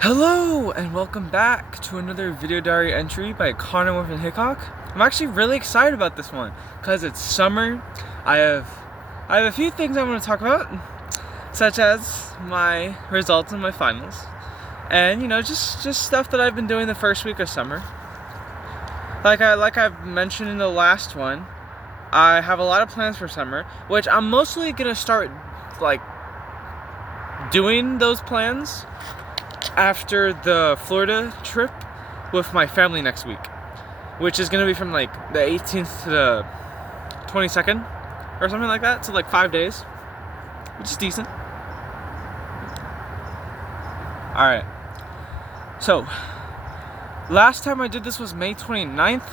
Hello and welcome back to another video diary entry by Connor Morphin Hickok. I'm actually really excited about this one because it's summer. I have a few things I want to talk about, such as my results in my finals, and just stuff that I've been doing the first week of summer. Like I've mentioned in the last one, I have a lot of plans for summer, which I'm mostly gonna start doing those plans after the Florida trip with my family next week, which is gonna be from the 18th to the 22nd or something like that, so 5 days, which is decent. Alright, so last time I did this was May 29th.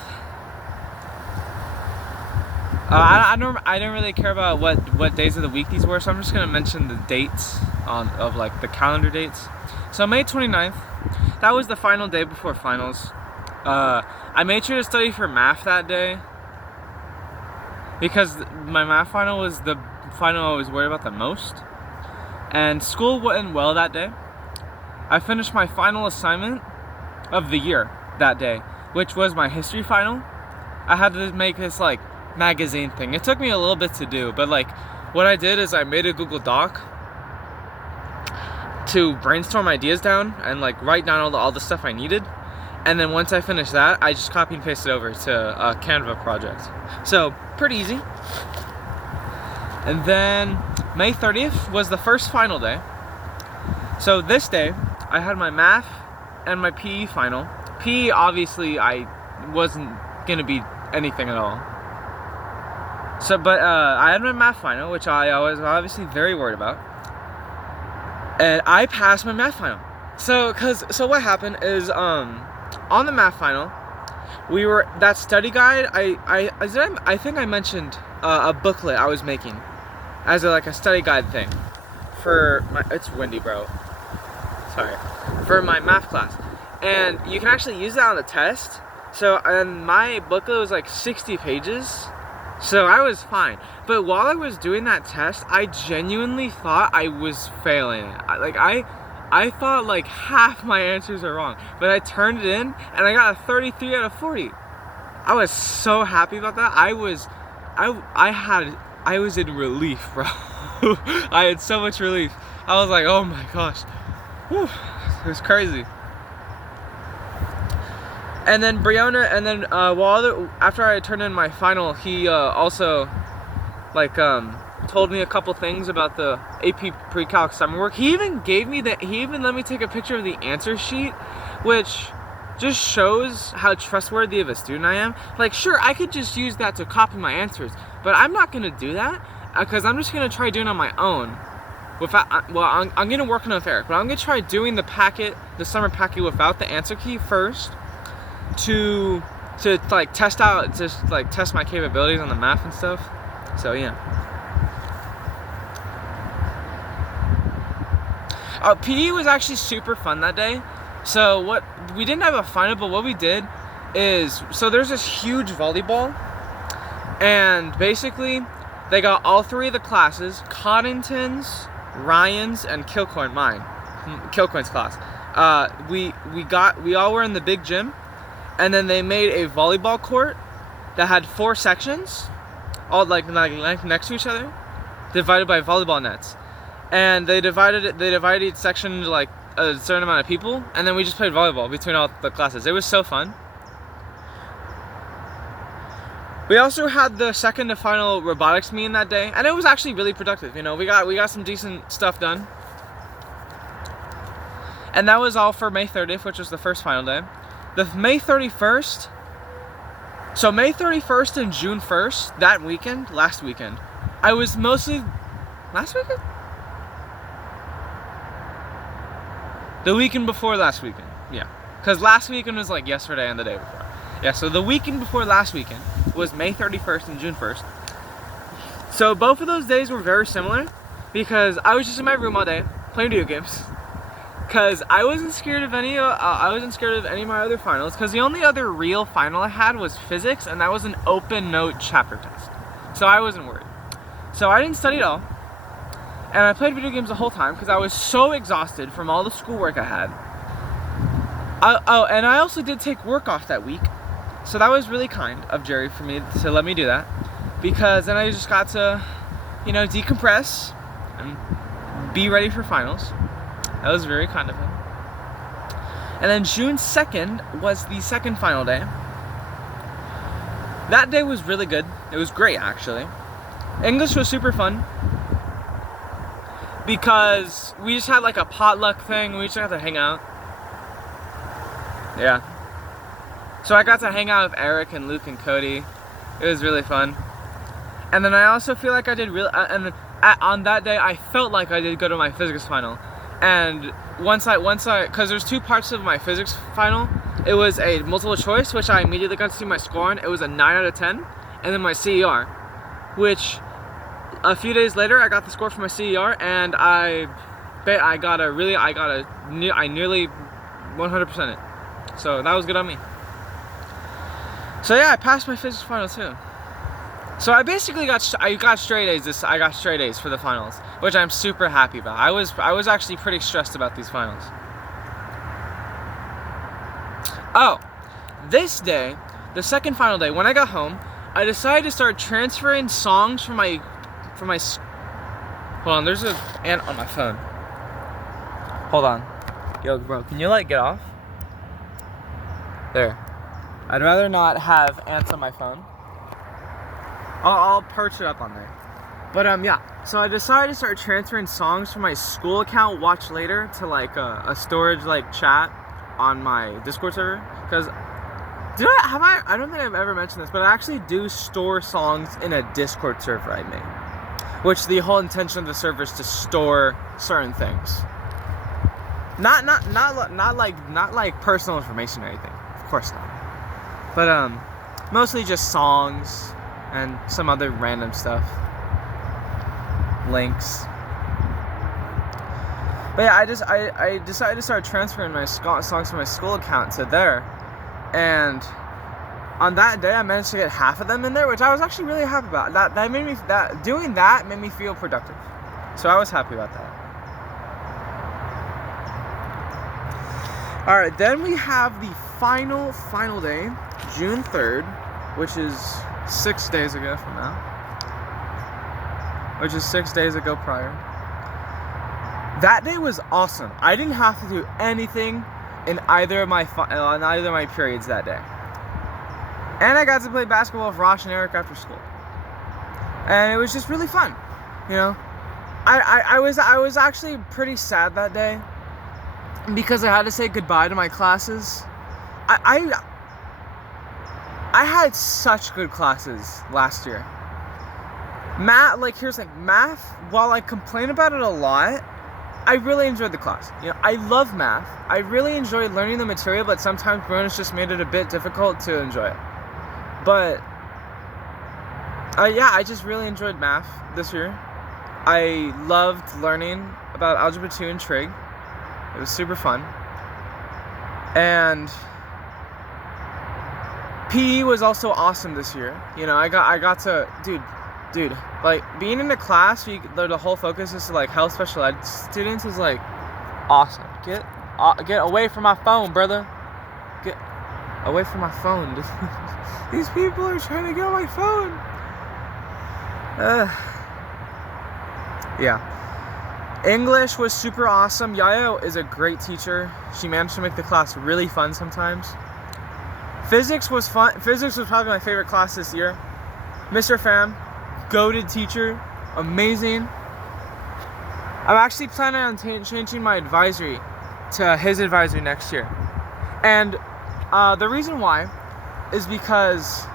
I don't really care about what days of the week these were, so I'm just gonna mention the dates of the calendar dates. So May 29th, that was the final day before finals. I made sure to study for math that day because my math final was the final I was worried about the most. And school went well that day. I finished my final assignment of the year that day, which was my history final. I had to make this magazine thing. It took me a little bit to do, but what I did is I made a Google Doc to brainstorm ideas down and write down all the stuff I needed, and then once I finished that, I just copy and pasted over to a Canva project. So pretty easy. And then May 30th was the first final day. So this day I had my math and my PE final. PE, obviously I wasn't gonna be anything at all. So but I had my math final, which I was obviously very worried about. And I passed my math final. So what happened is on the math final, we were that study guide. I think I mentioned a booklet I was making as a study guide thing for my. It's windy, bro. Sorry, for my math class, and you can actually use that on the test. So and my booklet was 60 pages. So I was fine, but while I was doing that test, I genuinely thought I was failing it. I thought half my answers are wrong, but I turned it in and I got a 33 out of 40. I was so happy about that. I was in relief, bro. I had so much relief. I was like, oh my gosh, whew, it was crazy. And then Brianna, and then after I turned in my final, he also told me a couple things about the AP Pre-Calc summer work. He even let me take a picture of the answer sheet, which just shows how trustworthy of a student I am. Sure, I could just use that to copy my answers, but I'm not gonna do that because I'm just gonna try doing it on my own. I'm gonna work on it with Erick, but I'm gonna try doing the summer packet without the answer key first, to test out, test my capabilities on the math and stuff. So yeah. PE was actually super fun that day. So we didn't have a final, but what we did is, so there's this huge volleyball, and basically they got all three of the classes, Coddington's, Ryan's, and Kilcoin's class. We all were in the big gym. And then they made a volleyball court that had 4 sections, all next to each other, divided by volleyball nets. And they divided each section into a certain amount of people, and then we just played volleyball between all the classes. It was so fun. We also had the second to final robotics meeting that day, and it was actually really productive. We got some decent stuff done. And that was all for May 30th, which was the first final day. The May 31st, so May 31st and June 1st, last weekend, I was mostly, last weekend? The weekend before last weekend, yeah. Because last weekend was yesterday and the day before. Yeah, so the weekend before last weekend was May 31st and June 1st. So both of those days were very similar because I was just in my room all day playing video games. Because I wasn't scared of any of my other finals, because the only other real final I had was physics, and that was an open note chapter test. So I wasn't worried. So I didn't study at all. And I played video games the whole time because I was so exhausted from all the schoolwork I had. Oh, and I also did take work off that week. So that was really kind of Jerry for me to let me do that. Because then I just got to, decompress and be ready for finals. That was very kind of him. And then June 2nd was the second final day. That day was really good. It was great, actually. English was super fun. Because we just had like a potluck thing. We just got to hang out. Yeah. So I got to hang out with Erick and Luke and Cody. It was really fun. And then I also feel like I did on that day I felt like I did go to my physics final. And once I, because there's two parts of my physics final. It was a multiple choice, which I immediately got to see my score on. It was a 9 out of 10. And then my CER, which a few days later I got the score for my CER, and I nearly 100% it. So that was good on me. So yeah, I passed my physics final too. So I basically got straight A's. I got straight A's for the finals, which I'm super happy about. I was actually pretty stressed about these finals. Oh, this day, the second final day, when I got home, I decided to start transferring songs from my. Hold on, there's an ant on my phone. Hold on, yo, bro, can you get off? There. I'd rather not have ants on my phone. I'll perch it up on there. But yeah. So I decided to start transferring songs from my school account, watch later, to a storage chat on my Discord server. Because I don't think I've ever mentioned this, but I actually do store songs in a Discord server I made. Which the whole intention of the server is to store certain things. Not like personal information or anything. Of course not. But mostly just songs and some other random stuff. Links. But yeah, I decided to start transferring my songs from my school account to there. And on that day I managed to get half of them in there, which I was actually really happy about. Doing that made me feel productive. So I was happy about that. Alright, then we have the final day, June 3rd, which is 6 days ago from now. Which is 6 days ago prior. That day was awesome. I didn't have to do anything in either of my periods that day. And I got to play basketball with Rosh and Erick after school. And it was just really fun. I was actually pretty sad that day because I had to say goodbye to my classes. I had such good classes last year. Math, math, while I complain about it a lot, I really enjoyed the class. I love math. I really enjoyed learning the material, but sometimes bonus just made it a bit difficult to enjoy it. But yeah, I just really enjoyed math this year. I loved learning about Algebra 2 and Trig. It was super fun. And PE was also awesome this year. I got to, dude, being in a class where the whole focus is to help special ed students is awesome. Get away from my phone, brother. Get away from my phone. These people are trying to get on my phone. Yeah. English was super awesome. Yaya is a great teacher. She managed to make the class really fun sometimes. Physics was fun. Physics was probably my favorite class this year. Mr. Pham, goated teacher, amazing. I'm actually planning on changing my advisory to his advisory next year. And the reason why is because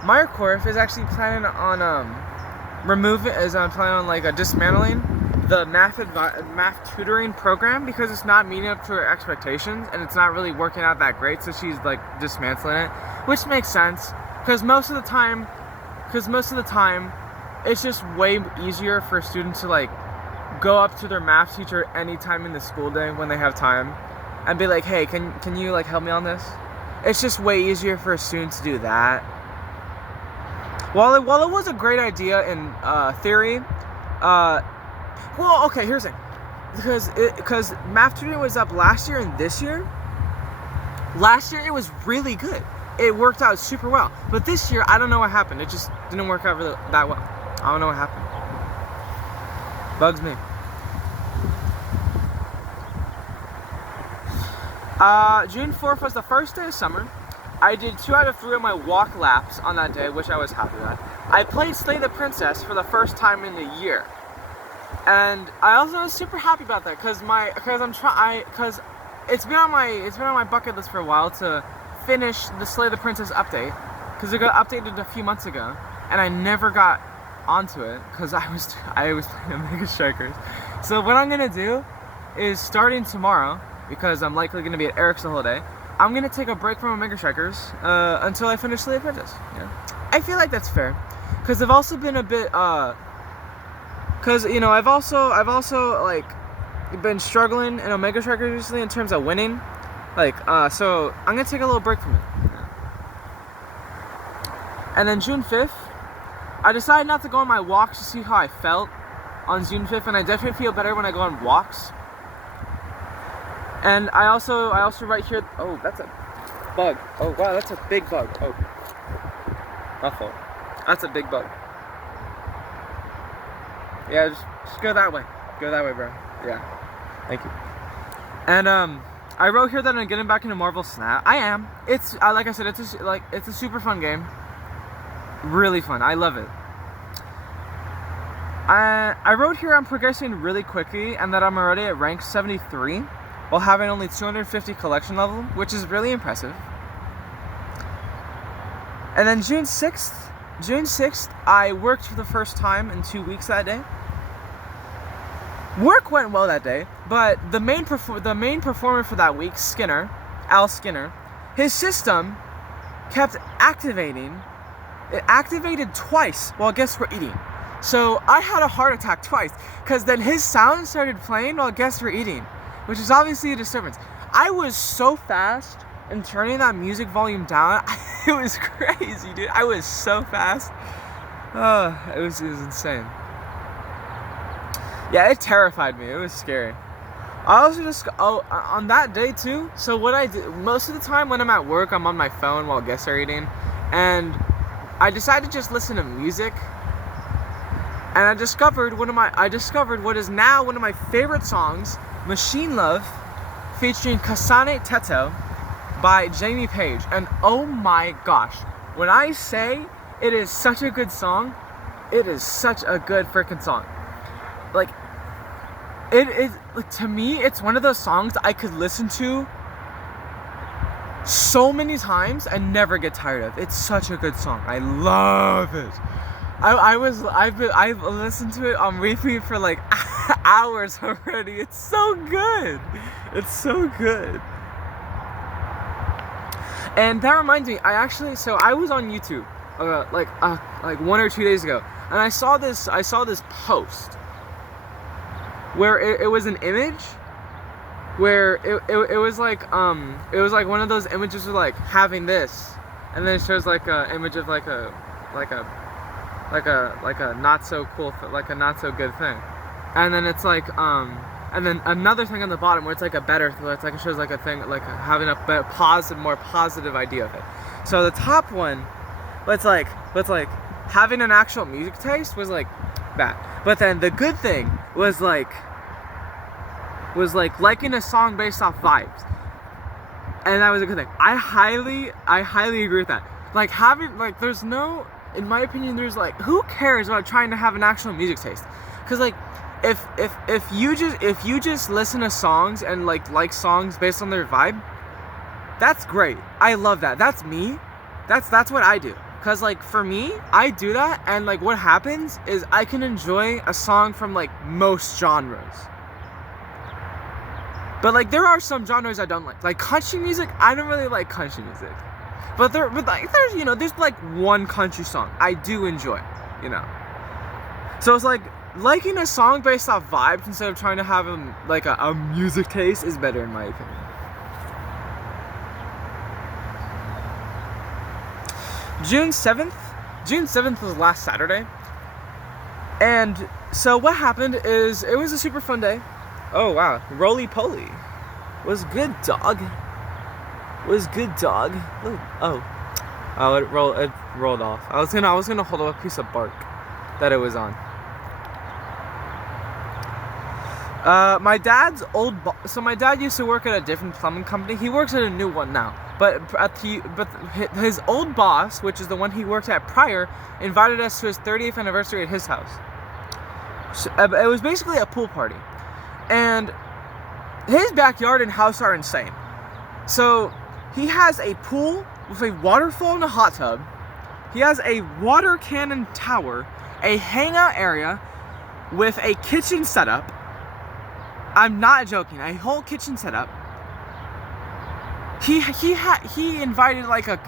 Meyerkorf is actually planning on dismantling the math tutoring program because it's not meeting up to her expectations and it's not really working out that great, so she's dismantling it, which makes sense because most of the time it's just way easier for students to go up to their math teacher anytime in the school day when they have time and be like, hey, can you help me on this? It's just way easier for a student to do that. While it was a great idea in theory, well, okay, here's the thing. Because math tutoring was up last year and this year, Last year it was really good. It worked out super well. But this year, I don't know what happened. It just didn't work out really that well. I don't know what happened. Bugs me. June 4th was the first day of summer. I did 2 out of 3 of my walk laps on that day, which I was happy with. I played Slay the Princess for the first time in a year. And I also was super happy about that because it's been on my bucket list for a while to finish the Slay the Princess update, because it got updated a few months ago and I never got onto it because I was playing Mega Strikers. So what I'm gonna do is, starting tomorrow, because I'm likely gonna be at Erick's the whole day, I'm gonna take a break from Mega Strikers until I finish Slay the Princess. Yeah. I feel like that's fair, because I've also been a bit because I've also like been struggling in Omega Strikers recently in terms of winning, so I'm gonna take a little break from it. Yeah. And then June 5th, I decided not to go on my walks to see how I felt on June 5th, and I definitely feel better when I go on walks. And I also right here. Oh, that's a bug. Oh wow, that's a big bug. Oh, my fault. That's a big bug. Yeah, just go that way. Go that way, bro. Yeah. Thank you. And I wrote here that I'm getting back into Marvel Snap. I am. It's like I said, it's a super fun game. Really fun. I love it. I wrote here I'm progressing really quickly and that I'm already at rank 73 while having only 250 collection level, which is really impressive. And then June 6th, I worked for the first time in 2 weeks that day. Work went well that day, but the main performer for that week, Al Skinner, his system kept activating. It activated twice while guests were eating. So I had a heart attack twice, because then his sound started playing while guests were eating, which is obviously a disturbance. I was so fast in turning that music volume down. It was crazy, dude. I was so fast. It was insane. Yeah, it terrified me. It was scary. I also on that day too. So what I did most of the time when I'm at work, I'm on my phone while guests are eating, and I decided to just listen to music. And I discovered what is now one of my favorite songs, Machine Love, featuring Kasane Teto by Jamie Page. And oh my gosh, when I say it is such a good song, it is such a good freaking song. Like, it is, to me, it's one of those songs I could listen to so many times and never get tired of. It's such a good song. I love it. I've listened to it on repeat for like hours already. It's so good. It's so good. And that reminds me, I was on YouTube like 1 or 2 days ago, and I saw this post where it was an image where it was like one of those images of like having this, and then it shows like a image of like a not so cool, like a not so good thing, and then it's like and then another thing on the bottom where it's like a better, where it's like it shows like a thing like having a more positive idea of it. So the top one, let's like having an actual music taste was like that, but then the good thing was like liking a song based off vibes, and that was a good thing. I highly agree with that. Like having there's no, in my opinion, there's like, who cares about trying to have an actual music taste? Because like if you just listen to songs and like songs based on their vibe, that's great. I love that. That's me. That's what I do. Cause like for me, I do that, and like what happens is I can enjoy a song from like most genres. But like there are some genres I don't like. Like country music, I don't really like country music. But there's like one country song I do enjoy, So it's like liking a song based off vibes instead of trying to have a music taste is better in my opinion. June 7th was last Saturday. And so what happened is it was a super fun day. Oh wow, roly poly was good, dog. Was good, dog. Oh, it rolled off. I was gonna hold up a piece of bark that it was on. My dad's so my dad used to work at a different plumbing company. He works at a new one now. But his old boss, which is the one he worked at prior, invited us to his 30th anniversary at his house. So, it was basically a pool party. And his backyard and house are insane. So he has a pool with a waterfall and a hot tub. He has a water cannon tower, a hangout area with a kitchen setup. I'm not joking, a whole kitchen setup. He invited like a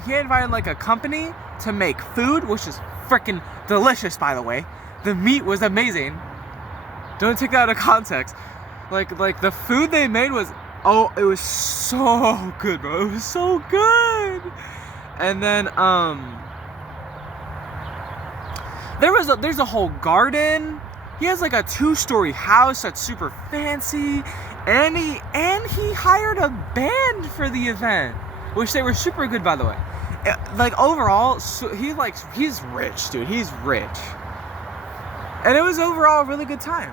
company to make food, which is freaking delicious, by the way. The meat was amazing. Don't take that out of context. Like the food they made was, it was so good, bro. It was so good. And then there's a whole garden. He has like a 2-story house that's super fancy, and he hired a band for the event, which they were super good, by the way. Like overall, he's rich, dude. He's rich, and it was overall a really good time.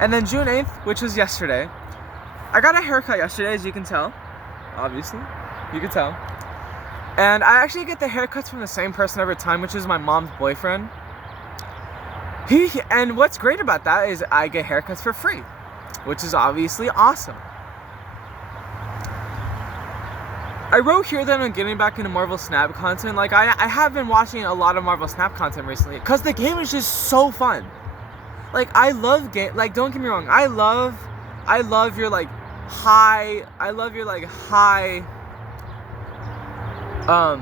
And then June 8th, which was yesterday, I got a haircut yesterday, as you can tell. Obviously, you can tell. And I actually get the haircuts from the same person every time, which is my mom's boyfriend. And what's great about that is I get haircuts for free, which is obviously awesome. I wrote here that I'm getting back into Marvel Snap content. Like I have been watching a lot of Marvel Snap content recently because the game is just so fun. Like I love game. Like don't get me wrong, I love your like high. I love your like high. I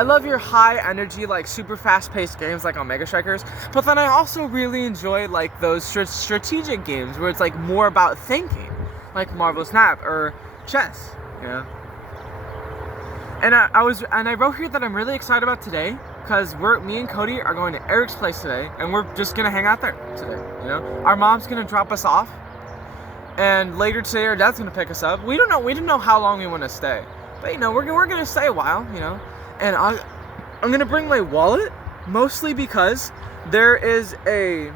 love your high energy, like super fast paced games like on Mega Strikers, but then I also really enjoy like those strategic games where it's like more about thinking, like Marvel Snap or chess, you know. And I wrote here that I'm really excited about today because me and Cody are going to Erick's place today, and we're just gonna hang out there today, you know. Our mom's gonna drop us off, and later today our dad's gonna pick us up. We didn't know how long we want to stay. But you know, we're gonna stay a while, you know, and I'm gonna bring my wallet mostly because there is a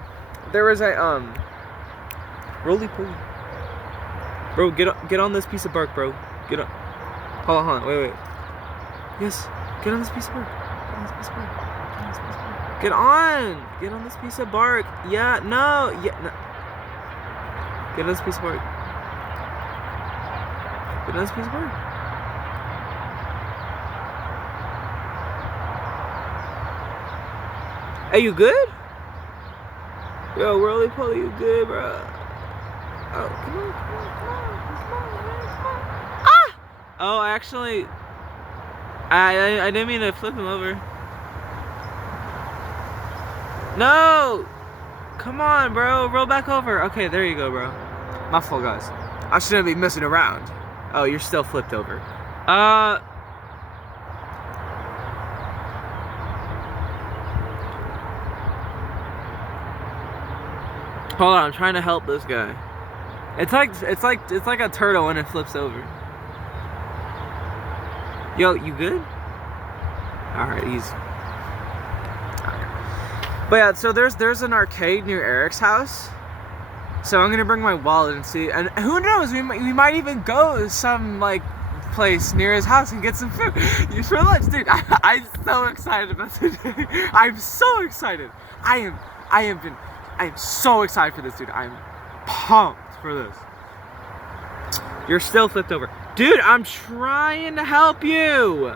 roly poly. Bro, get on this piece of bark, bro. Get on. Hold on, wait. Yes, get on this piece of bark. Get on this piece of bark. Yeah, no. Get on this piece of bark. Get on this piece of bark. Hey, you good? Yo, roly poly, you good, bro? Oh, come on. Ah! Oh, actually, I didn't mean to flip him over. No! Come on, bro. Roll back over. Okay, there you go, bro. My fault, guys. I shouldn't be messing around. Oh, you're still flipped over. Hold on, I'm trying to help this guy. It's like a turtle when it flips over. Yo, you good? Alright, easy. But yeah, so there's an arcade near Erick's house. So I'm gonna bring my wallet and see, and who knows, we might even go to some like place near his house and get some food for lunch, dude. I'm so excited about today. I'm so excited. I am so excited for this, dude. I'm pumped for this. You're still flipped over. Dude, I'm trying to help you.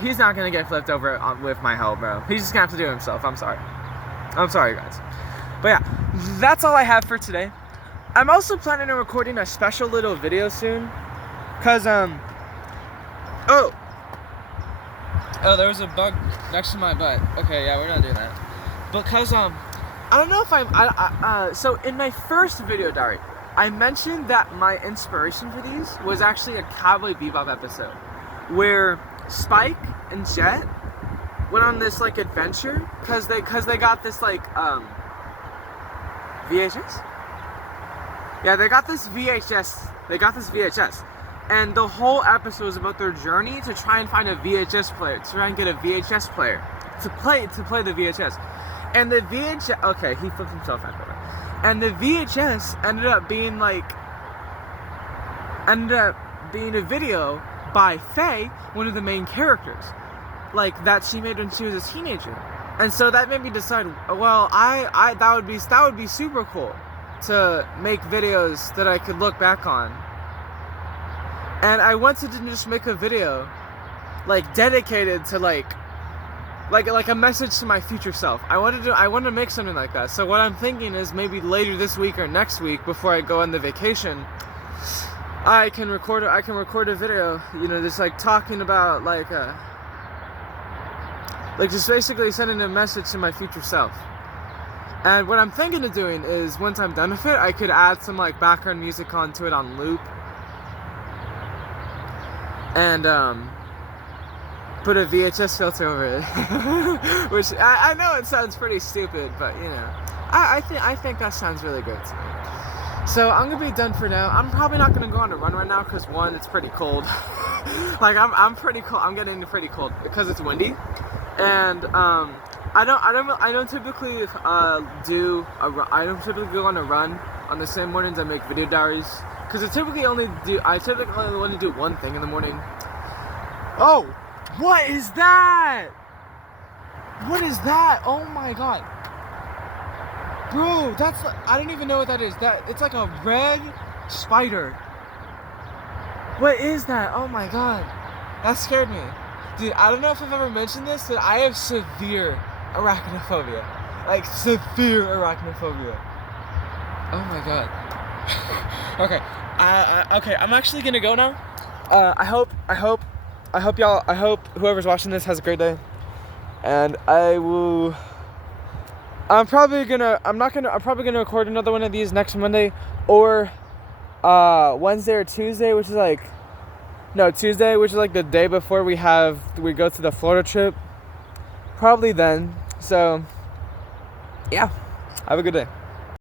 He's not gonna get flipped over with my help, bro. He's just gonna have to do it himself. I'm sorry, guys. But yeah, that's all I have for today. I'm also planning on recording a special little video soon. Cause oh, there was a bug next to my butt. Okay, yeah, we're not doing that. Because I don't know if so in my first video diary, I mentioned that my inspiration for these was actually a Cowboy Bebop episode where Spike and Jet went on this like adventure because they got this like VHS. Yeah, they got this VHS, and the whole episode was about their journey to try and find a VHS player, to try and get a VHS player to play the VHS, and the VHS. Okay, he flipped himself out. And the VHS ended up being a video by Faye, one of the main characters, like that she made when she was a teenager. And so that made me decide, well, that would be super cool to make videos that I could look back on. And I wanted to just make a video like dedicated to like a message to my future self. I wanted to make something like that. So what I'm thinking is maybe later this week or next week, before I go on the vacation, I can record a video, you know, just like talking about like just basically sending a message to my future self. And what I'm thinking of doing is, once I'm done with it, I could add some like background music onto it on loop, and put a VHS filter over it. Which I know it sounds pretty stupid, but you know, I think that sounds really good to me. So I'm gonna be done for now. I'm probably not gonna go on a run right now because one, it's pretty cold. Like I'm pretty cold. I'm getting pretty cold because it's windy, and I don't typically I don't typically go on a run on the same mornings I make video diaries, because I typically only want to do one thing in the morning. Oh, what is that? What is that? Oh my god. Bro, that's like, I don't even know what that is. It's like a red spider. What is that? Oh my god. That scared me. Dude, I don't know if I've ever mentioned this, but I have severe arachnophobia. Like severe arachnophobia. Oh my god. Okay. Okay, I'm actually gonna go now. I hope whoever's watching this has a great day. And I'm probably gonna record another one of these next Monday, or Wednesday or Tuesday, Tuesday, which is like the day before we go to the Florida trip. Probably then. So yeah, have a good day.